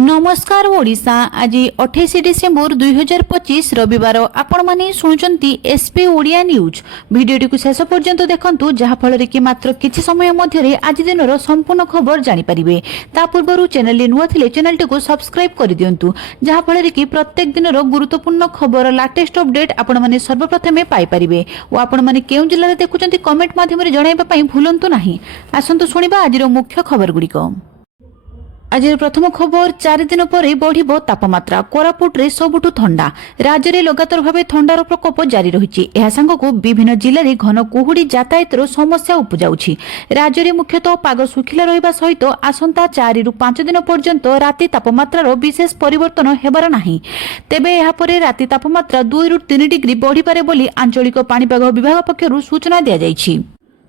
नमस्कार ओडिशा आज 28 डिसेम्बर 2025 रविवार आपण माने सुनुचंती एसपी ओडिया न्यूज भिडियोटी को शेष पर्यंत देखंतु जहा फଳରେ कि मात्र किछि समय मध्ये आज दिनर संपूर्ण खबर जानि परिबे। ता पूर्वरु चैनल नुआ थिले चैनलटी को सब्सक्राइब कर दियंतु जहा फଳରେ कि प्रत्येक दिनर गुरुत्वपूर्ण खबर लेटेस्ट अपडेट आपण माने सर्वप्रथमे पाई परिबे ओ आपण माने केउ जिल्ला रे देखुचंती कमेंट माध्यम रे जणाइबा पई भूलंतु नाही। आसंतु सुनिबा आजिर मुख्य खबर गुड़िक। आज प्रथम खबर 4 दिन पर बढ़ तापमात्रा कोरापुट रे सबुठु ठंडा राज्य में लगातार भाव ठंडार प्रकोप जारी रही सांगक विभिन्न जिले में घन कुहुड़ी यातायात समस्या उपजाऊँगी। राज्य में मुख्यतः पाग सुखिला रहिबा सहित आसंता 4 रु 5 दिन पर्यंत राति तापमात्रा विशेष परिवर्तन हेबार नाही। तेबे एहा परे राति तापमात्रा 2 रु 3 डिग्री बढ़िपारे बोली आंचलिक पाणीपाग विभाग पक्षरु सूचना दिया जायछि।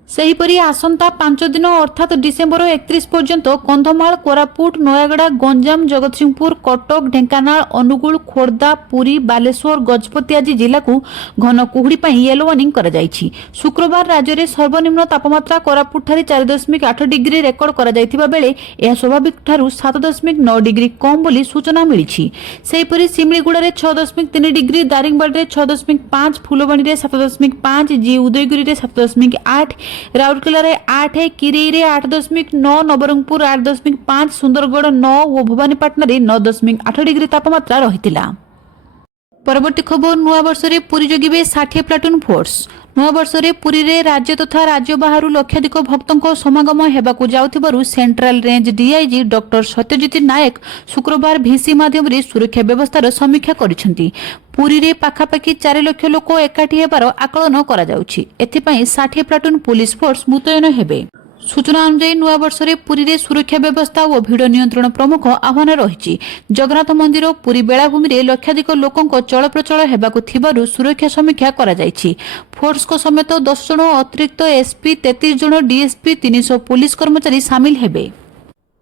सेहीपरि आसंता 5 दिन अर्थात डिसेम्बर 31 पर्यंत कंधमाल कोरापुट नयागड़ा गंजाम जगतसिंहपुर कटक ढेंकानाल अनुगुल खोर्धा पुरी बालेश्वर गजपति आदि जिला को घन कुहुड़ी येलो वार्निंग करा जायछि। शुक्रवार राज्य में सर्वनिम्न तापमात्रा कोरापुट ठारे 4.8 डिग्री रेकर्ड करा जायथिबा बेले यह स्वाभाविक ठारू 7.9 डिग्री कम बोली सूचना मिलिछि। सेहीपरि सिमलीगुड़ा रे 6.3 डिग्री दारिंगबाड़ी रे 6.5 फुलबाणी रे 7.5 जी उदयगिरी रे 7.8 राउरकेला रे 8 किरई रे 8.9 नवरंगपुर 8.5 सुंदरगढ़ 9 और भवानीपाटना रे 9.8 डिग्री तापमात्रा रहितिला। परवर्ती खबर नुआ वर्ष रे पुरी जगिबे 60 प्लाटून फोर्स। नुआ वर्ष रे पुरी रे राज्य तथा राज्य बाहरु लक्षाधिक भक्तों समागम हेबाकु जाउथिबारु central range DIG doctor Satyajit Nayak शुक्रवार भिसी माध्यम रे सुरक्षा व्यवस्थार समीक्षा करिसेंती। पुरी रे पाखापाखि 4 लाख लोक एकाठी हेबार आकलन करा जाउछि। एथिपई 60 प्लाटून पुलिस फोर्स मुतयन हेबे। सूचना अनुसार नुआ वर्ष रे पुरी रे सुरक्षा व्यवस्था और भिड़ नियंत्रण प्रमुख आह्वान रही। जगन्नाथ मंदिर पुरी बेलाभूमि रे लक्षाधिक लोकों चलप्रचल हेबाकु थिबारु सुरक्षा समीक्षा करा जायछि। फोर्स को समेत 10 जन अतिरिक्त एसपी 33 जन डीएसपी 300 पुलिस कर्मचारी सामिल हेबे।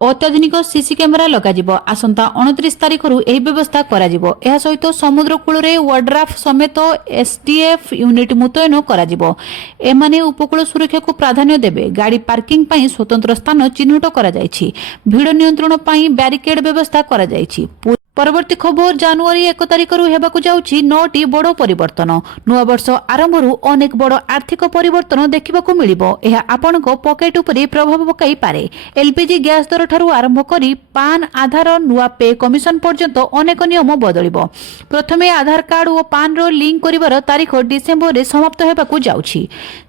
अत्याधुनिक सीसी कैमेरा लगाजिबो। आसंता 29 तारिख रु एही व्यवस्था कराजिबो। एहा सहित समुद्र कूल रे वाड्राफ समेत एसटीएफ यूनिट मुतयन कराजिबो। एमाने उपकूल सुरक्षा को प्राधान्य देबे। गाड़ी पार्किंग पई स्वतंत्र स्थान चिन्हित करा जायछि। भीड़ नियंत्रण पई बैरिकेड व्यवस्था करा जायछि। परवर्ती खबर जनवरी 1 तारिख रु हेबाकु जाउछि 9टी बड़ परिवर्तन। नुआ वर्ष आरंभ रु अनेक बड़ आर्थिक परिवर्तन देखिबाकु मिलिबो। एहा आपनको पॉकेट उपरे प्रभाव पकाई पारे। एलपीजी गैस दर ठारू आरंभ करी पान आधार नुआ पे कमिशन पर्यंत अनेक नियम बदलिबो। प्रथमे आधार कार्ड और पान रो लिंक करिवार तारीख डिसेम्बर रे समाप्त हेबाकु जाउछि।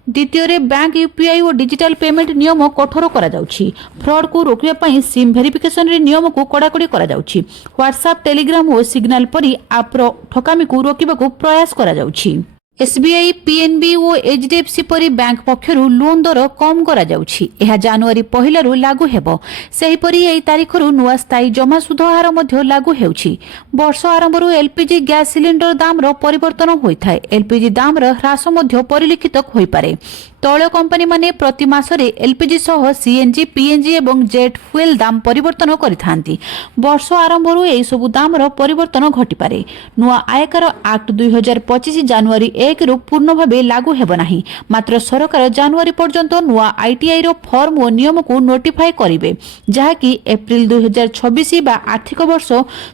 द्वितीय रे बैंक यूपीआई और डिजिटल पेमेंट नियम कठोर करा जाउछि। फ्रॉड को रोकिबा पई सिम वेरिफिकेशन रे नियम को कड़ाकड़ी करा जाउछि। व्हाट्सएप टेलीग्राम और सिग्नल परी आप ठकामी को रोकिबा को प्रयास करा जाउछि। एसबीआई पीएनबी और एचडीएफसी परी बैंक पक्षरु लोन दर कम करा जाउछि। एहा जनवरी 1 रु लागू हेबो। सेही परी एई तारिख रु नुआ स्थायी जमा सुध हार मध्ये लागू हेउछि। वर्ष आरंभ रु एलपीजी गैस सिलिंडर दाम रो परिवर्तन होइथाय। एलपीजी दाम रो ह्रास मध्ये परिलक्षित होई पारे। तैल कंपनी माने प्रति मासरे एलपीजी सह सीएनजी पीएनजी एवं जेट फ्यूएल दाम परिवर्तन करिथांती। वर्ष आरंभ रु एई सबु दाम रो परिवर्तन घटी पारे। नुआ आयकर एक्ट 2025 जनवरी 1 रु पूर्ण भावे लागू हेबो नाही। मात्र सरकार जनवरी पर्यंत नुआ आईटीआई रो फॉर्म और नियम को नोटिफाई करिवे जहा कि एप्रिल 2026 बा आर्थिक वर्ष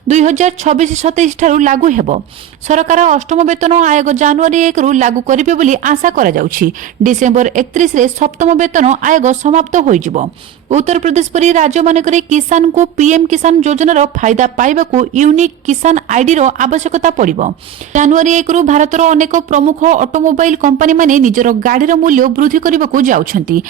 2026-27 ठारू लागू हेबो। सरकार अष्टम वेतन आयोग जनवरी 1 रु लागू करिवे बोली आशा करा जाउछि। डिसेम्बर 31 रे सप्तम वेतन आयोग समाप्त होइजिबो। उत्तर प्रदेश परी राज्य मानकरे किसान को पीएम किसान योजनार फायदा पाइबाकू यूनिक किसान आईडी रो आवश्यकता पड़िबो। जनवरी 1 रु भारतर अनेक प्रमुख ऑटोमोबाइल कंपनी माने निजर गाड़ीर मूल्य वृद्धि करबाकू जाउछंती।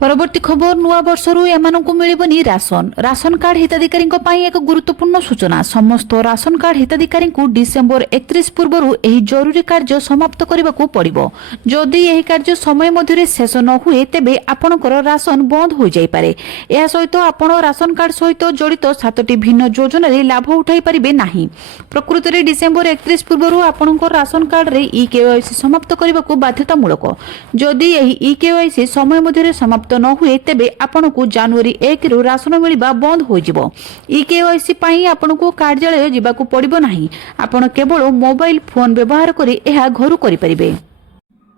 परवर्ती खबर नुआ वर्ष रु एमानकु मिलिबनी राशन। राशन कार्ड हिताधिकारी एक गुरुत्वपूर्ण सूचना। समस्त राशन कार्ड हिताधिकारी डिसेम्बर 31 पूर्व एही जरूरी कार्य समाप्त करबाकू पड़िबो। जदि एही कार्य समय मध्य शेष न हुए तेबे आपणकर राशन बंद हो जाई पारे। एहा सहित आपण राशन कार्ड सहित जड़ित 7टी भिन्न योजना रे लाभ उठाई परिबे नाही। प्रकृति रे डिसेम्बर 31 पूर्व आपणकर राशन कार्ड रे ईकेवाईसी समाप्त करबाकू बाध्यतामूलक। जदि एही ईकेवाईसी समय मध्य समाप्त न हुए तेबे आपनको जनवरी 1 रु राशन मिलिबा बंद हो जिवो। ईकेवाईसी पई आपनको कार्यालय जिबाकू पड़िबो नाही। आपण केवल मोबाइल फोन व्यवहार करी एहा घरु करि परिबे।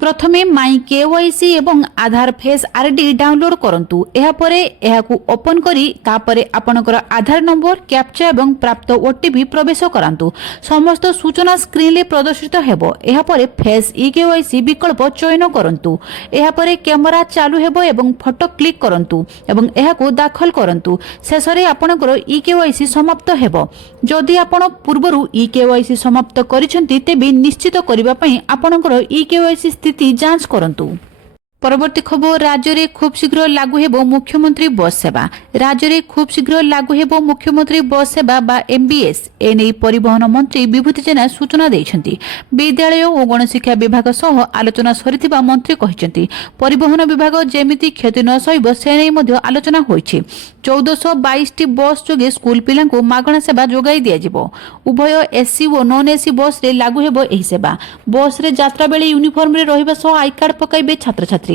प्रथमे माई केवाईसी एवं आधार फेस आरडी डाउनलोड करंतु एहा परे एहाकु ओपन करी तापरे आपनकर आधार नंबर कैप्चा एवं प्राप्त ओटीपी प्रवेश करंतु समस्त सूचना स्क्रीन ले प्रदर्शित हेबो एहा परे फेस ई केवाईसी विकल्प चयन करंतु एहा परे कैमरा चालू हेबो एवं फोटो क्लिक करंतु एवं एहाकु दाखल करंतु शेषरे आपनकर ई केवाईसी समाप्त हेबो जदि आपण पूर्वरु ई केवाईसी समाप्त करिसंती तेबे निश्चित करिबा पई आपनकर ई केवाईसी स्थिति जांच करंतु। परवर्ती खबर राज्य में खूब शीघ्र लागू हेबो मुख्यमंत्री बस सेवा राज्य में खूब शीघ्र लागू हेबो मुख्यमंत्री बस सेवा बा एमबीएस एने परिवहन मंत्री विभूति जेना सूचना देइछंती विद्यालय और गणशिक्षा विभाग सह आलोचना सरिथिबा मंत्री कहिसंती परिवहन विभाग जेमिति क्षति न सहिब से नै मध्ये आलोचना होइछि 1422 टी बस जोगे स्कूल पिलांको मागणा सेवा जोगाई दिया जिवो उभय एससी और नॉन एससी बस रे लागू हेबो एही सेवा बस रे यात्रा बेले यूनिफॉर्म रे रहिबा सह आई कार्ड पकाइबे छात्र छात्री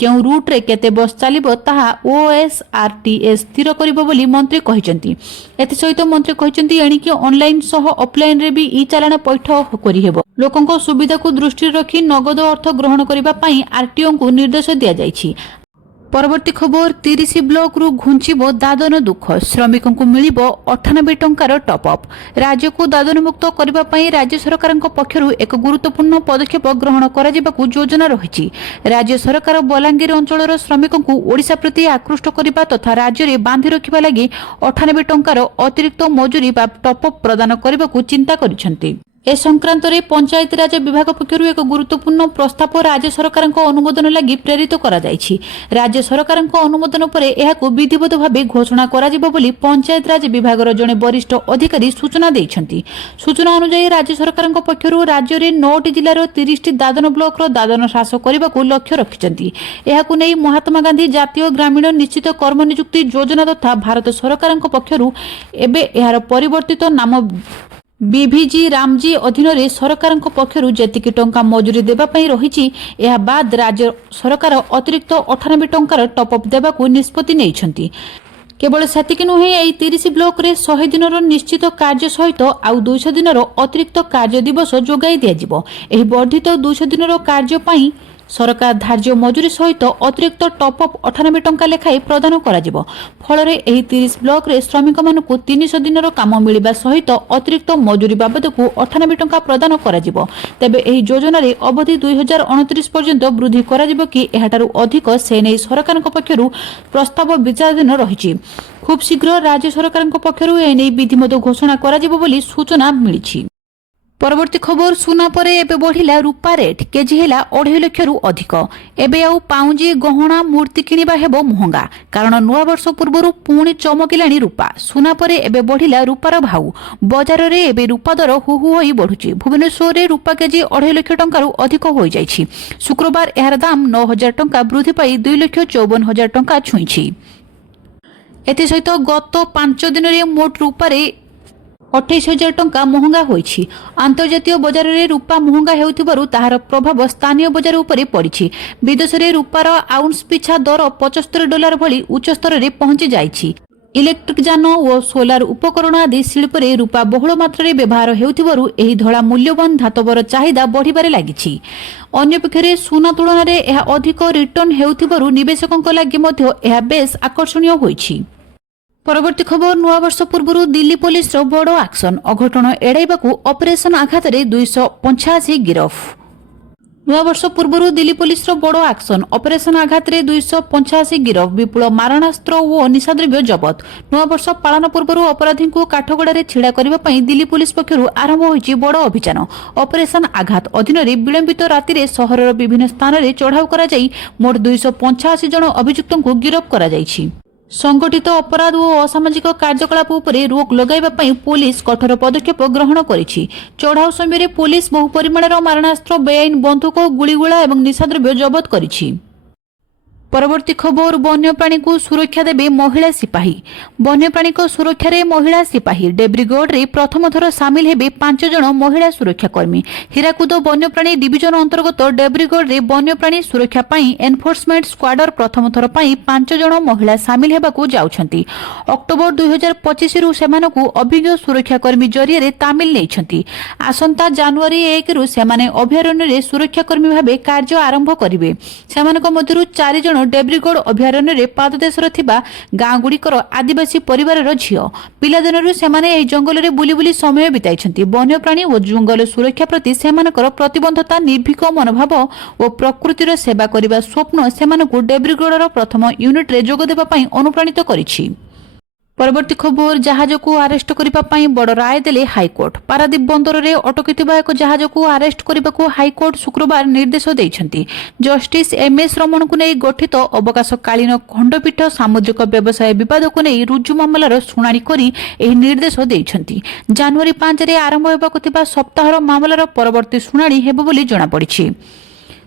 केउ रूट रे केते बस चलिबो ताहा ओएसआरटीएस स्थिर करिबो बोली मंत्री कहिसंती एथि सहित मंत्री कहिसंती एणिके ऑनलाइन सह ऑफलाइन रे भी ई चालान पैठ करि हेबो लोकंको सुविधा को दृष्टि रखी नगद अर्थ ग्रहण करिबा पई आरटीओ को निर्देश दिया जाइछि। परवर्ती खबर 30 ब्लॉक रु घुंचीबो दादन दुख श्रमिकों को मिलिबो 98 टंकार टॉपअप राज्य को दादन मुक्त करबा पई राज्य सरकार पक्षरु एक गुरुत्वपूर्ण पदक्षेप ग्रहण करा जिबाकू योजना रहिछि राज्य सरकार बलांगीर अंचलर श्रमिकों को ओडिशा प्रति आकृष्ट करबा तथा राज्य रे बांधि रखिबा लागि 98 टंकार अतिरिक्त मजूरी बा टॉपअप प्रदान करबाकू चिंता करिसंती ए संक्रांत रे पंचायत राज विभाग पक्षरु एक गुरुत्वपूर्ण प्रस्ताव राज्य सरकार अनुमोदन लगी प्रेरित करा जायछि राज्य सरकार अनुमोदन पर एहाकू विधिवत भावे घोषणा करा जिवो बोली पंचायत राज विभाग जड़े वरिष्ठ अधिकारी सूचना देइछंती सूचना अनुसार राज्य सरकार पक्षरु राज्य रे 9 जिल्लार 30 टी दादन ब्लॉक रो दादन ह्रास करबाकू लक्ष्य रखिछंती एहाकू नै महात्मा गांधी जातीय ग्रामीण निश्चित कर्म नियुक्ति योजना तथा भारत सरकार पक्षरु एबे एहार परिवर्तित नाम बीभीजी रामजी अधीन रे सरकार पक्षरु जेतिकी टंका मजूरी देबा पई रहिछि एहा बाद राज्य सरकार अतिरिक्त 98 टंकार टॉपअप देबाकू निष्पत्ति नेइछंती केवल सेतिकी नुहे एई 30 ब्लॉक रे 100 दिनर निश्चित कार्य सहित आउ 200 दिनर अतिरिक्त कार्य दिवस जोगाई दिया जिवो एही वर्धित 200 दिनर कार्य पई सरकार धार्य मजूरी सहित अतिरिक्त टॉपअप 98 टंका लेखाई प्रदान करा जिवो फलरे एही 30 ब्लॉक रे श्रमिक मानकू 300 दिनर काम मिलिबा सहित अतिरिक्त मजूरी बाबदकू 98 टंका प्रदान करा जिवो तेबे एही योजना रे अवधि 2029 पर्यंत वृद्धि करा जिवो कि एहाटारु अधिक से नै सरकार पक्षरु प्रस्ताव विचाराधीन रहिछि खूब शीघ्र राज्य सरकार पक्षरु ए नै विधिमत घोषणा करा जिवो बोली सूचना मिलिछि। परवर्ती खबर सुना परे एबे बढ़िला रूपा रेट केजी हेला 2.5 लाख रु अधिक एबे आउ पाउंजी गहना मूर्ति किनिबा हेबो महंगा कारण नुआ वर्ष पूर्वरु पुणी चमकिलाणी रूपा सुना परे एबे बढ़िला रूपार भाव बाजार रे एबे रूपा दर हुहु होई बढ़ुची भुवनेश्वर रे रूपा केजी 2.5 लाख टंका रु अधिक होई जाईछि शुक्रवार एहार दाम 9000 टंका वृद्धि पाई 2,54,000 टंका छुईछि एते सहित गत 5 दिन रे मोट रूपा रे 28,000 टंका महंगा होईछि अंतर्जातीय बजार रे रूपा महंगा हेउथिबारु ताहार प्रभाव स्थानीय बजार उपरे पड़िछि विदेश रे रूपार आउंस पिछा दर $75 भली उच्च स्तर रे पहुंची जाईछि इलेक्ट्रिक जान और सोलार उपकरण आदि शिल्प रे रूपा बहुल मात्रा रे व्यवहार हेउथिबारु एही धड़ा मूल्यवान धातवर चाहिदा बढ़िबारे लागिछि अन्य पक्षरे सुना तुलना रे एहा अधिक रिटर्न हेउथिबारु निवेशकंक लागि मध्ये एहा बेस आकर्षणीय होईछि। परवर्ती खबर नुआ वर्ष पूर्व दिल्ली पुलिस बड़ एक्शन अघटन एड़ाइबाकू ऑपरेशन आघात रे 285 गिरफ नुआ वर्ष पूर्व दिल्ली पुलिस बड़ एक्शन ऑपरेशन आघात रे 285 गिरफ विपुल मारणास्त्र और निशाद्रव्य जबत नुआ वर्ष पालन पूर्व अपराधी को काठगड़ा रे छिड़ा करबा पई दिल्ली पुलिस पक्षरु आरंभ होईछि बड़ अभियान ऑपरेशन आघात अधीन रे विलंबित राति रे शहरर विभिन्न स्थान रे चढ़ाऊ करा जाई मोट 285 जन अभियुक्तों को गिरफ करा जाईछि संगठित अपराध और असामाजिक कार्यकलाप उपरे रोक लगाइबा पई पुलिस कठोर पदक्षेप ग्रहण करिछि चढ़ाऊ समय पुलिस बहु परिमाणर मारणास्त्र बेआईन बंदूक गुड़ीगोला और निशाद्रव्य जबत करिछि। परवर्ती खबर वन्यप्राणी को सुरक्षा देवे महिला सिपाही। वन्यप्राणी को सुरक्षा रे महिला सिपाही डेब्रीगढ़ रे प्रथम थर सामिल हेबे 5 जन महिला सुरक्षाकर्मी। हीराकुद वन्यप्राणी डिविजन अंतर्गत डेब्रीगढ़ रे वन्यप्राणी सुरक्षा पाई एनफोर्समेंट स्क्वाडर प्रथम थर पाई 5 जन महिला सामिल हेबाकू जाउछंती। अक्टोबर 2025 रु सेमानकू अभिज्ञ सुरक्षाकर्मी जरिए रे तामिल नेइछंती। आसंता जनवरी 1 रु सेमाने अभयारण्य रे सुरक्षाकर्मी भाबे कार्य आरंभ करिवे। सेमानक मध्यरु 4 जन डेब्रीगढ़ अभयारण्य रे पाददेशर थिबा गाँ गुड़िकर आदिवासी परिवारर झियो। पिलादिनरु सेमाने एही जंगल रे बुली बुली समय बिताइछंती। वन्यप्राणी और जंगल सुरक्षा प्रति सेमानकर प्रतिबद्धता निर्भीक मनोभाव और प्रकृतिर सेवा करिबा स्वप्न सेमानकु डेब्रीगढ़र प्रथम यूनिट रे जोग देबा पई अनुप्राणित करिछि। परवर्ती खबर जहाज को आरेस्ट करिबा पई बड़ राय देले हाईकोर्ट। पारादीप बंदर रे अटकिथिबा एक जहाज को आरेस्ट करिबाकू हाईकोर्ट शुक्रवार निर्देश दैछंती। जस्टिस एमएस रमण को नै गठित अवकाशकालीन खंडपीठ सामुद्रिक व्यवसाय विवाद को नै रुजु मामलार शुणाणी करी एही निर्देश दैछंती। जनवरी 5 रे आरंभ हेबाकू थिबा सप्ताहर मामलार परवर्ती शुणाणी हेबो बोली जणा पड़िछि।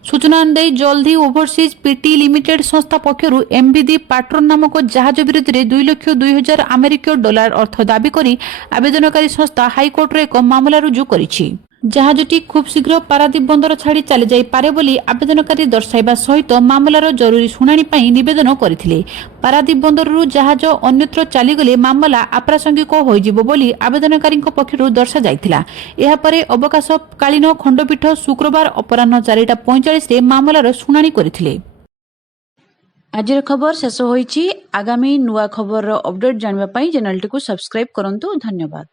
सूचना अनुसार जल्दी ओवरसीज पीटी लिमिटेड संस्था पक्षर एमवीडी पाट्रोन नामक जहाज विरुद्ध में 2,02,000 अमेरिकीय डॉलर अर्थ दाबी करी आवेदनकारी संस्था हाईकोर्ट एक मामला रुजु करिछि। जहाजटी खूब शीघ्र पारादीप बंदर छाड़ी चली जाई पारे बोली आवेदनकारी दर्शाइबा सहित मामलार जरूरी शुणाणी पई निवेदन करथिले। पारादीप बंदररू जहाज अन्यत्र चलीगले मामला अप्रासंगिक होइजिबो बोली आवेदनकारी पक्षरु दर्शा जाइथिला। एहा परे अवकाशकालीन खंडपीठ शुक्रवार अपराह्न 4:45 रे मामलार शुणाणी करथिले। आजिर खबर शेष होईछि। आगामी नुआ खबर अपडेट जानबा पई चैनल टिकु सब्सक्राइब करंतु। धन्यवाद।